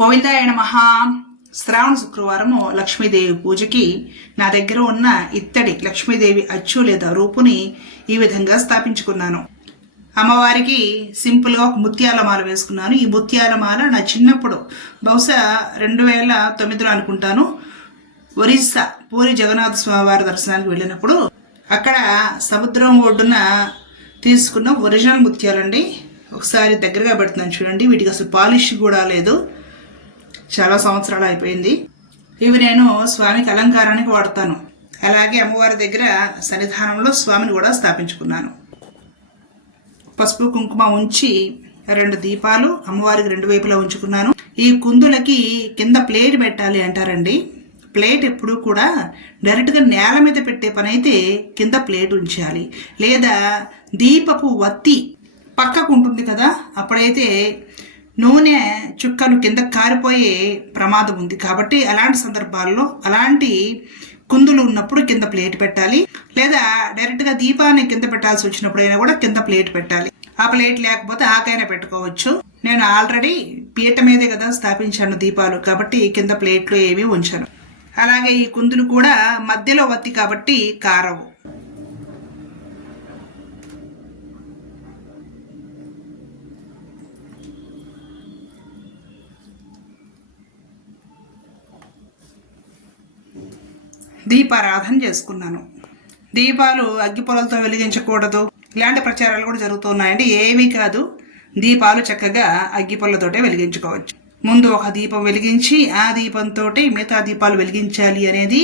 గోవిందాయ మహా శ్రావణ శుక్రవారము లక్ష్మీదేవి పూజకి నా దగ్గర ఉన్న ఇత్తడి లక్ష్మీదేవి అచ్చు లేదా రూపుని ఈ విధంగా స్థాపించుకున్నాను. అమ్మవారికి సింపుల్గా ఒక ముత్యాల మాల వేసుకున్నాను. ఈ ముత్యాల మాల నా చిన్నప్పుడు బహుశా రెండు వేల తొమ్మిదిలో అనుకుంటాను. ఒరిస్సా పూరి జగన్నాథ స్వామివారి దర్శనానికి వెళ్ళినప్పుడు అక్కడ సముద్రం ఒడ్డున తీసుకున్న ఒరిజినల్ ముత్యాలండి. ఒకసారి దగ్గరగా పెడుతున్నాను చూడండి. వీటికి అసలు పాలిష్ కూడా లేదు. చాలా సంవత్సరాలు అయిపోయింది. ఇవి నేను స్వామికి అలంకారానికి వాడతాను. అలాగే అమ్మవారి దగ్గర సన్నిధానంలో స్వామిని కూడా స్థాపించుకున్నాను. పసుపు కుంకుమ ఉంచి రెండు దీపాలు అమ్మవారికి రెండు వైపులా ఉంచుకున్నాను. ఈ కుందులకి కింద ప్లేట్ పెట్టాలి అంటారండి. ప్లేట్ ఎప్పుడు కూడా డైరెక్ట్గా నేల మీద పెట్టే పని అయితే కింద ప్లేట్ ఉంచాలి. లేదా దీపపు వత్తి పక్కకు ఉంటుంది కదా అప్పుడైతే నూనె చుక్కలు కింద కారిపోయే ప్రమాదం ఉంది. కాబట్టి అలాంటి సందర్భాల్లో అలాంటి కుందులు ఉన్నప్పుడు కింద ప్లేట్ పెట్టాలి. లేదా డైరెక్ట్గా దీపాన్ని కింద పెట్టాల్సి వచ్చినప్పుడైనా కూడా కింద ప్లేట్ పెట్టాలి. ఆ ప్లేట్ లేకపోతే ఆకైనా పెట్టుకోవచ్చు. నేను ఆల్రెడీ పీట మీదే కదా స్థాపించాను దీపాలు. కాబట్టి కింద ప్లేట్లు ఏమీ ఉంచాను. అలాగే ఈ కుందులు కూడా మధ్యలో వత్తి కాబట్టి కారవు. దీపారాధన చేసుకున్నాను. దీపాలు అగ్గిపొలలతో వెలిగించకూడదు. ఇలాంటి ప్రచారాలు కూడా జరుగుతున్నాయండి. ఏమీ కాదు. దీపాలు చక్కగా అగ్గిపొలతోటే వెలిగించుకోవచ్చు. ముందు ఒక దీపం వెలిగించి ఆ దీపంతో మిగతా దీపాలు వెలిగించాలి అనేది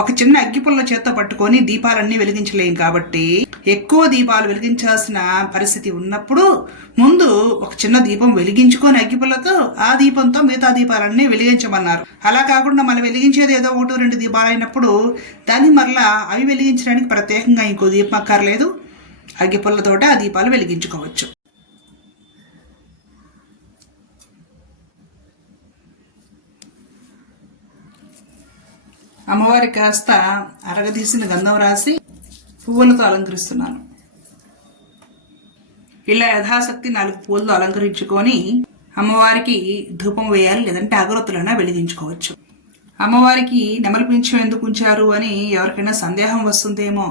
ఒక చిన్న అగ్గిపుల్ల చేత్తో పట్టుకొని దీపాలన్నీ వెలిగించలేం కాబట్టి ఎక్కువ దీపాలు వెలిగించాల్సిన పరిస్థితి ఉన్నప్పుడు ముందు ఒక చిన్న దీపం వెలిగించుకొని అగ్గిపుల్లతో ఆ దీపంతో మిగతా దీపాలన్నీ వెలిగించమన్నారు. అలా కాకుండా మనం వెలిగించేది ఏదో ఒకటి రెండు దీపాలు అయినప్పుడు దాన్ని మరలా అవి వెలిగించడానికి ప్రత్యేకంగా ఇంకో దీపం అక్కర్లేదు. అగ్గిపుల్లతోటే ఆ దీపాలు వెలిగించుకోవచ్చు. అమ్మవారి కాస్త అరగదీసిన గంధం రాసి పువ్వులతో అలంకరిస్తున్నాను. ఇలా యథాశక్తి నాలుగు పూలతో అలంకరించుకొని అమ్మవారికి ధూపం వేయాలి లేదంటే అగరొత్తులైనా వెలిగించుకోవచ్చు. అమ్మవారికి నెమలి పింఛం ఎందుకు ఉంచారు అని ఎవరికైనా సందేహం వస్తుందేమో.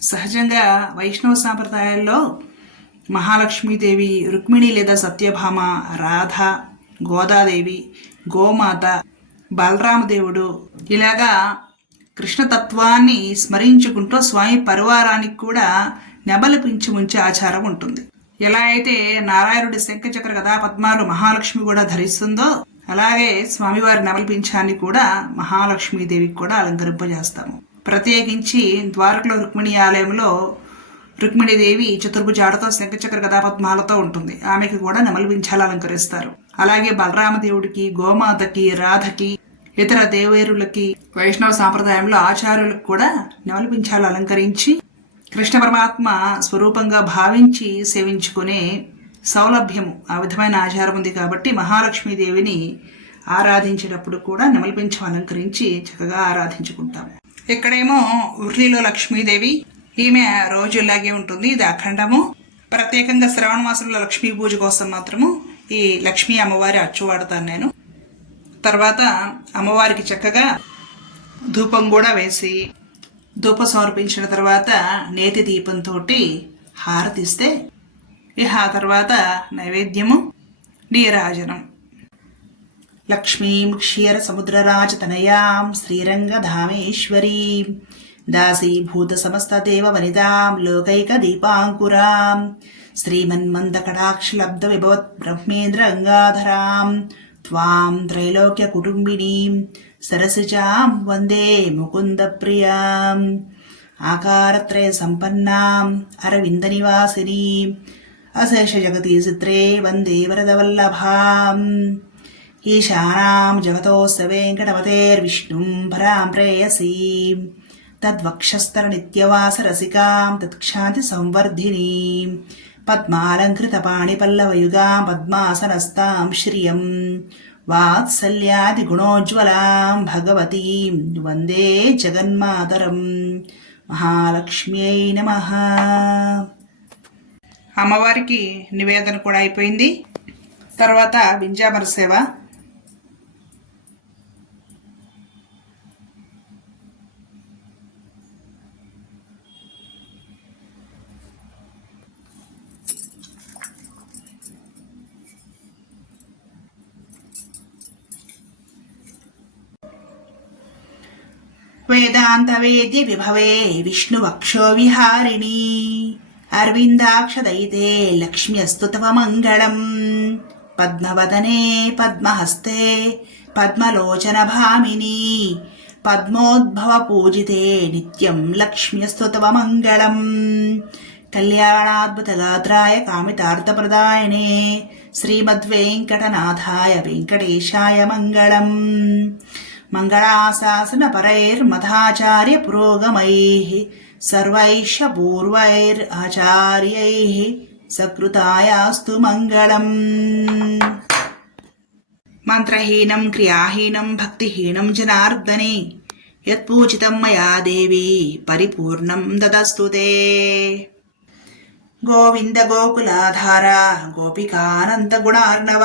సహజంగా వైష్ణవ సాంప్రదాయాల్లో మహాలక్ష్మీదేవి రుక్మిణి లేదా సత్యభామ రాధ గోదాదేవి గోమాత బలరామదేవుడు ఇలాగా కృష్ణతత్వాన్ని స్మరించుకుంటూ స్వామి పరివారానికి కూడా నెబలిపించి ఉంచే ఆచారం ఉంటుంది. ఎలా అయితే నారాయణుడి శంఖచక్ర కథా పద్మాలు మహాలక్ష్మి కూడా ధరిస్తుందో అలాగే స్వామివారి నెమలిపించాన్ని కూడా మహాలక్ష్మీదేవికి కూడా అలంకరింపజేస్తాము. ప్రత్యేకించి ద్వారకలో రుక్మిణి ఆలయంలో రుక్మిణీదేవి చతుర్భుజాడతో శంఖచక్ర కథాపద్మాలతో ఉంటుంది. ఆమెకి కూడా నెమలిపించాలు అలంకరిస్తారు. అలాగే బలరామదేవుడికి గోమాతకి రాధకి ఇతర దేవేరులకి వైష్ణవ సాంప్రదాయంలో ఆచార్యులకు కూడా నెమలిపించాలు అలంకరించి కృష్ణ పరమాత్మ స్వరూపంగా భావించి సేవించుకునే సౌలభ్యము. ఆ విధమైన ఆచారం ఉంది కాబట్టి మహాలక్ష్మీదేవిని ఆరాధించేటప్పుడు కూడా నెమలిపించం అలంకరించి చక్కగా ఆరాధించుకుంటాము ఇక్కడేమో ఉర్లిలో లక్ష్మీదేవి ఈమె రోజు ఇలాగే ఉంటుంది. ఇది అఖండము. ప్రత్యేకంగా శ్రావణ మాసంలో లక్ష్మీ పూజ కోసం మాత్రము ఈ లక్ష్మీ అమ్మవారి అచ్చు వాడతాను నేను. తర్వాత అమ్మవారికి చక్కగా ధూపం కూడా వేసి ధూపం సమర్పించిన తర్వాత నేతి దీపంతో హారతిస్తే ఇహ ఆ తర్వాత నైవేద్యము నీరాజనం. లక్ష్మీం క్షీర సముద్రరాజతనయాం శ్రీరంగధామేశ్వరీం. దాసీభూత సమస్తదేవ వనితాం లోకైక దీపాంకురాం. శ్రీమన్మందకటాక్షలబ్ధ విభవత్ బ్రహ్మేంద్ర అంగాధరాం త్వాం త్రైలోక్య కుటుంబినీం సరసిజాం వందే ముకుంద ప్రియాం ఆకారత్రయ సంపన్నాం అరవింద నివాసినీం అశేష జగతి చిత్రే వందే వరదవల్లభాం ఈశానాం జగతోస్త పద్మాలంకృత పద్మాసనస్తాం శ్రియం. వాత్సల్యాది గుణోజ్వలాం భగవతీం వందే జగన్మాతరం. మహాలక్ష్మ్యై నమ. అమ్మవారికి నివేదన కూడా అయిపోయింది. తర్వాత వింజామర సేవ. వేదాంతవేద్య విభవే విష్ణువక్షో విహారిణి అరవిందాక్షదయితే లక్ష్మ్యస్తు తవ మంగళం పద్మవదనే పద్మహస్తే పద్మలోచన భామిని పద్మోద్భవ పూజితే నిత్యం లక్ష్మ్యస్తు తవ మంగళం కళ్యాణాద్భుతగాత్రాయ కామితార్థప్రదాయనే శ్రీమద్వేంకటనాథాయ వెంకటేశాయ మంగళం మంగళాశాసన మంగళాశాసనపరైర్మధాచార్య పురోగమైः సర్వైష పూర్వైర్ పూర్వైరాచార్యైः సకృతాయాస్తు మంగళం మంత్రహీనం క్రియాహీనం భక్తిహీనం జనార్దనే యత్పూజితం మయా దేవి పరిపూర్ణం దదస్తు గోవింద గోకులాధార గోపికానంద గుణార్ణవ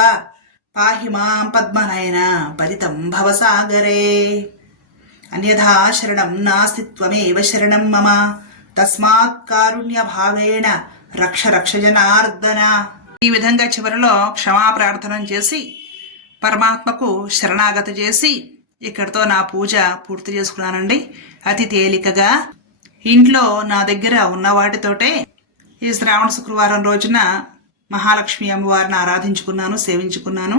పాహి మాం పద్మనయన పరితం భవసాగరే అన్యథా శరణం నాస్తి త్వమేవ శరణం మమ. తస్మాత్ కారుణ్య భావేణ రక్ష రక్ష జనార్దన. ఈ విధంగా చివరిలో క్షమా ప్రార్థన చేసి పరమాత్మకు శరణాగత చేసి ఇక్కడితో నా పూజ పూర్తి చేసుకున్నానండి. అతి తేలికగా ఇంట్లో నా దగ్గర ఉన్న వాటితోటే ఈ శ్రావణ శుక్రవారం రోజున మహాలక్ష్మి అమ్మవారిని ఆరాధించుకున్నాను సేవించుకున్నాను.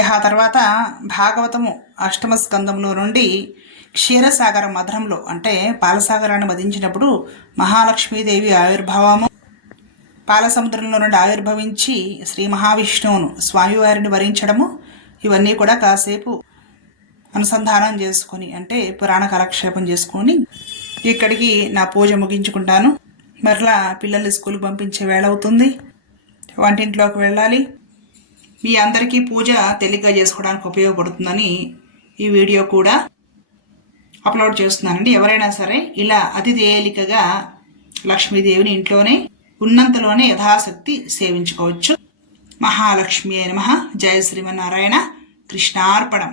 ఇహ తర్వాత భాగవతము అష్టమ స్కందంలో నుండి క్షీరసాగర మధురంలో అంటే పాలసాగరాన్ని మదించినప్పుడు మహాలక్ష్మీదేవి ఆవిర్భావము. పాలసముద్రంలో నుండి ఆవిర్భవించి శ్రీ మహావిష్ణువును స్వామివారిని వరించడము ఇవన్నీ కూడా కాసేపు అనుసంధానం చేసుకొని అంటే పురాణ కాలక్షేపం చేసుకొని ఇక్కడికి నా పూజ ముగించుకుంటాను. మరలా పిల్లల్ని స్కూల్కి పంపించే వేళ అవుతుంది. వంటింట్లోకి వెళ్ళాలి. మీ అందరికీ పూజ తేలిగ్గా చేసుకోవడానికి ఉపయోగపడుతుందని ఈ వీడియో కూడా అప్లోడ్ చేస్తున్నానండి. ఎవరైనా సరే ఇలా అతి తేలికగా లక్ష్మీదేవిని ఇంట్లోనే ఉన్నంతలోనే యథాశక్తి సేవించుకోవచ్చు. మహాలక్ష్మి నమ జయ శ్రీమన్నారాయణ కృష్ణార్పణం.